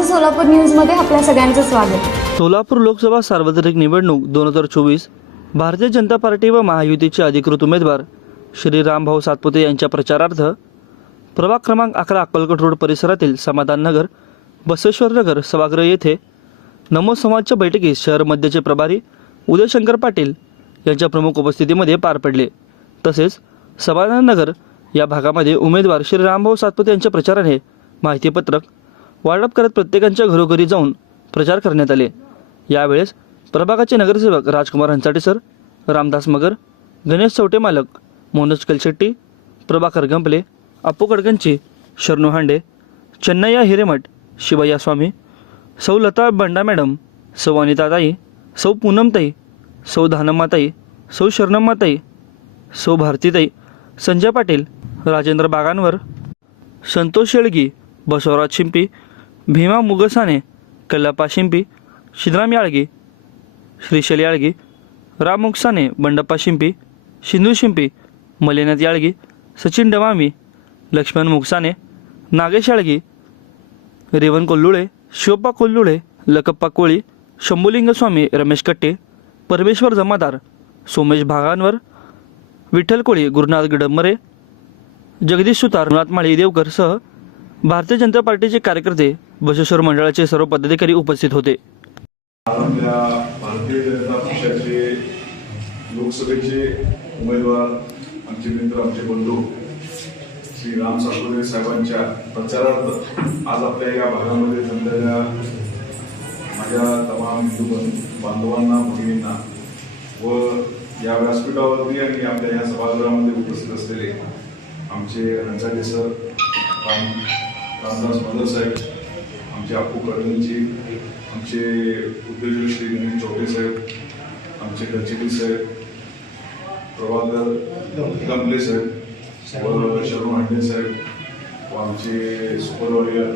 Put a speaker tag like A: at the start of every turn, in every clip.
A: माझं सोलापूर न्यूजमध्ये आपल्या सगळ्यांचं स्वागत.
B: सोलापूर लोकसभा सार्वत्रिक निवडणूक दोन हजार चोवीस भारतीय जनता पार्टी व महायुतीचे अधिकृत उमेदवार श्री रामभाऊ सातपुते यांच्या प्रचारार्थ प्रभाग क्रमांक अकरा अक्कलकोट रोड परिसरातील समाधान नगर बसवेश्वर नगर सभागृह येथे नमो समाजच्या बैठकीत शहर मध्यचे प्रभारी उदयशंकर पाटील यांच्या प्रमुख उपस्थितीमध्ये पार पडले. तसेच समाधान नगर या भागामध्ये उमेदवार श्री रामभाऊ सातपुते यांच्या प्रचाराने माहितीपत्रक वाटप करत प्रत्येकांच्या घरोघरी जाऊन प्रचार करण्यात आले. यावेळेस प्रभागाचे नगरसेवक राजकुमार हंचाटे सर रामदास मगर गणेश चौटे मालक मोनोज कलशेट्टी प्रभाकर गंपले अप्पू कडकंची शरणू हांडे चेन्नैया हिरेमठ शिवय्या स्वामी सौ लता बंडा मॅडम सौ अनिताताई सौ पूनमताई सौ धानम्माताई सौ शरणम्माताई सौ भारतीताई संजय पाटील राजेंद्र बागांवर संतोष येळगी बसवराज शिंपी भीमा मुगसाने कल्लापा शिंपी शिद्राम याळगी श्रीशैल याळगी राम मुगसाने बंडप्पा शिंपी शिंदू शिंपी मलेनाथ याळगी सचिन डमामी लक्ष्मण मुगसाने नागेश याळगी रेवन कोल्लुळे शिवप्पा कोल्लुळे लकप्पा कोळी शंभुलिंग स्वामी रमेश कट्टे परमेश्वर जमादार सोमेश भागांवर विठ्ठल कोळी गुरुनाथ गडमरे जगदीश सुतार रघुनाथ माळी देवकर सह भारतीय जनता पार्टीचे कार्यकर्ते बसवेश्वर मंडळाचे सर्व पदाधिकारी उपस्थित होते.
C: आपल्या भारतीय जनता पक्षाचे लोकसभेचे उमेदवार आमचे मित्र आमचे बंधू श्री राम सातपुते साहेबांच्या प्रचारार्थ आज आपल्या या भागामध्ये जमलेल्या माझ्या तमाम हिंदू बांधवांना भगिनींना व या व्यासपीठावरती आणि आपल्या या सभागृहामध्ये उपस्थित असलेले आमचे हंसाडे सर रामदास मदर साहेब आमचे आपू कडणीची आमचे उद्योजक श्री गणेश चौबे साहेब आमचे गडचिटी साहेब प्रभाकर गंपले साहेब व शरणू हांडे साहेब व आमचे सुपरवायझर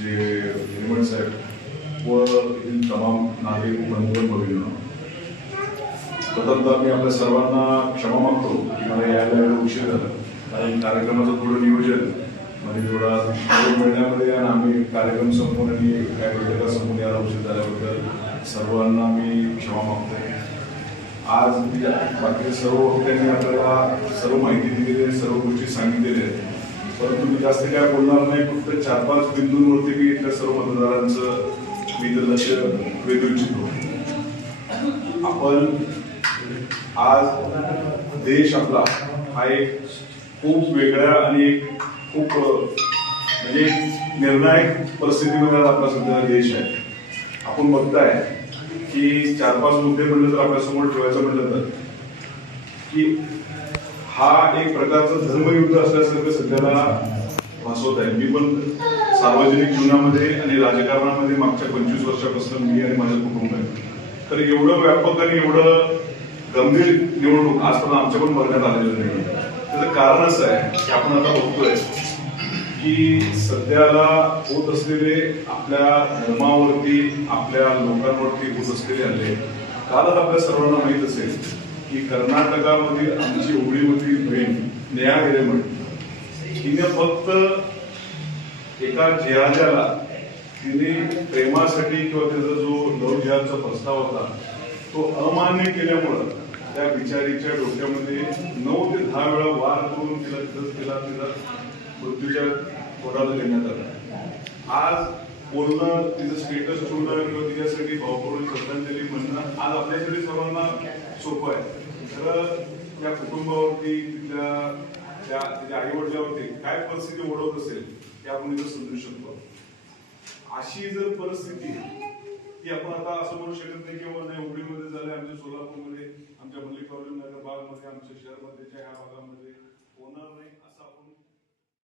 C: जे हिरमठ साहेब व येथील तमाम नागरिक बंधू भगिनी प्रथमतः मी आपल्या सर्वांना क्षमा मागतो की मला यायला उशीर झाला. कारण कार्यक्रमाचं थोडं नियोजन म्हणजे थोडा वेळ मिळण्यामध्ये आम्ही कार्यक्रम संपूर्ण आणि काय बैठका संपून यायला उशीर झाल्याबद्दल सर्वांना मी क्षमा मागतो आज बाकी सर्व वक्त्यांनी आपल्याला सर्व माहिती दिलेली आहे सर्व गोष्टी सांगितलेल्या आहेत. परंतु मी जास्त काय बोलणार नाही फक्त चार पाच बिंदूंवरती मी इथल्या सर्व मतदारांचं मी तर लक्ष वेधू इच्छितो आपण आज देश आपला हा एक खूप वेगळा आणि एक खूप म्हणजे निर्णायक परिस्थितीमध्ये आपला सध्या देश आहे. आपण बघताय की चार पाच मुद्दे म्हणलं तर आपल्यासमोर ठेवायचं म्हणलं तर की हा एक प्रकारचं धर्मयुद्ध असल्यासारखं सध्याला भासवत आहे. मी पण सार्वजनिक जीवनामध्ये आणि राजकारणामध्ये मागच्या पंचवीस वर्षापासून मी आणि माझं कुटुंब आहे. तर एवढं व्यापक आणि एवढं गंभीर निवडणूक आजपर्यंत आमच्या पण बघण्यात आलेलं नाही. त्याचं कारण असं आहे की आपण आता बघतोय की सध्याला होत असलेले आपल्या धर्मावरती आपल्या लोकांवरती होत असलेले हल्ले. कालच आपल्या सर्वांना माहीत असेल की कर्नाटकामधील आमची उडीमधील बहीण नेहा हिरेमठ हिने फक्त एका जिहाजाला तिने प्रेमासाठी किंवा त्याचा जो लव जिहादचा प्रस्ताव होता तो अमान्य केल्यामुळं त्या बिचारीच्या डोक्यामध्ये नऊ ते दहा वेळा वार करून तिला तिथं तिला तिला मृत्यूच्या पोटात देण्यात आलं. आज बोलणं तिचं स्टेटस ठेवणं किंवा तिच्यासाठी भावपूर्ण श्रद्धांजली म्हणणं आज आपल्यासाठी सर्वांना सोपं आहे. तर त्या कुटुंबावरती तिथल्या त्या तिच्या आई काय परिस्थिती ओढवत असेल ते आपण इथं समजू शकतो. अशी जर परिस्थिती ती आपण आता असं म्हणू शकत नाही किंवा नाही झाले आमच्या सोलापूरमध्ये आमच्या मल्लिकार्जुन नगर भागमध्ये आमच्या शहरमध्ये ह्या भागामध्ये. होणार नाही असं आपण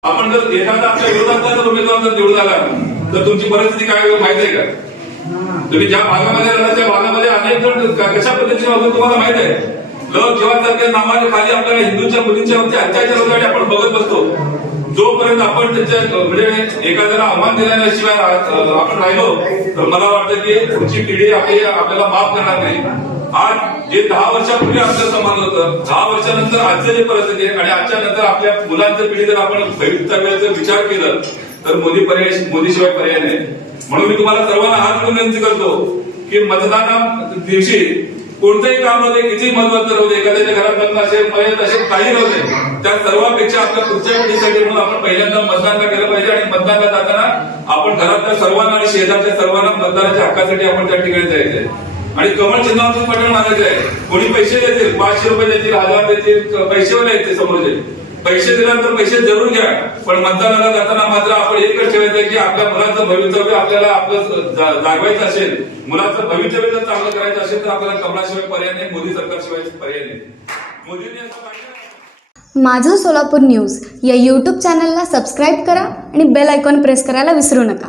D: आपण जर एखादा आपल्या विरोधात जर उमेदवार जर निवडून आला तर तुमची परिस्थिती काय माहिती आहे का? तुम्ही ज्या भागामध्ये राहता त्या भागामध्ये अनेक जण कशा पद्धतीने वागतात तुम्हाला माहीत आहे? लव जेव्हा नावाच्या खाली आपल्याला हिंदूंच्या मुलींच्या वरती अत्याचार होते आपण बघत बसतो. जोपर्यंत आपण त्याच्या म्हणजे एखाद्याला आव्हान दिल्याशिवाय आपण राहिलो तर मला वाटतं की पुढची पिढी आपली आपल्याला माफ करणार नाही. आज जे दहा वर्षापूर्वी आपलं समाज होतं दहा वर्षानंतर आजचं जे परिस्थिती आहे आणि आजच्या नंतर आपल्या मुलांचं पिढी जर आपण भवितव्याचा विचार केला तर मोदी पर्याय मोदीशिवाय पर्याय नाही. म्हणून मी तुम्हाला सर्वांना हात विनंती करतो की मतदाना दिवशी कोणतंही काम होते किती महत्वाचं राहू दे एखाद्याच्या घरात लग्न असेल मयत असेल काही राहू त्या सर्वांपेक्षा आपल्या पुढच्या पिढीसाठी म्हणून आपण पहिल्यांदा मतदान केलं पाहिजे आणि मतदानला जाताना आपण घरातल्या सर्वांना आणि शेजारच्या सर्वांना मतदानाच्या हक्कासाठी आपण त्या ठिकाणी जायचंय. आणि कमळ चिन्हावरचं बटन मागायचं आहे कोणी पैसे देतील? पाचशे रुपये देतील हजार देतील पैसेवाले येते समोरचे. पैसे दिल्यानंतर पैसे जरूर घ्या. पण मतदानाला जाताना मात्र आपण एकच ठेवायचं की आपल्या मुलाचं भवितव्य आपल्याला आपलं जागवायचं असेल मुलाचं भवितव्य जर चांगलं करायचं असेल तर आपल्याला कमलाशिवाय पर्याय नाही मोदी सरकारशिवाय पर्याय नाही. मोदींनी असं
A: माझं सोलापूर न्यूज या यूट्यूब चॅनलला सबस्क्राईब करा आणि बेल आयकॉन प्रेस करायला विसरू नका.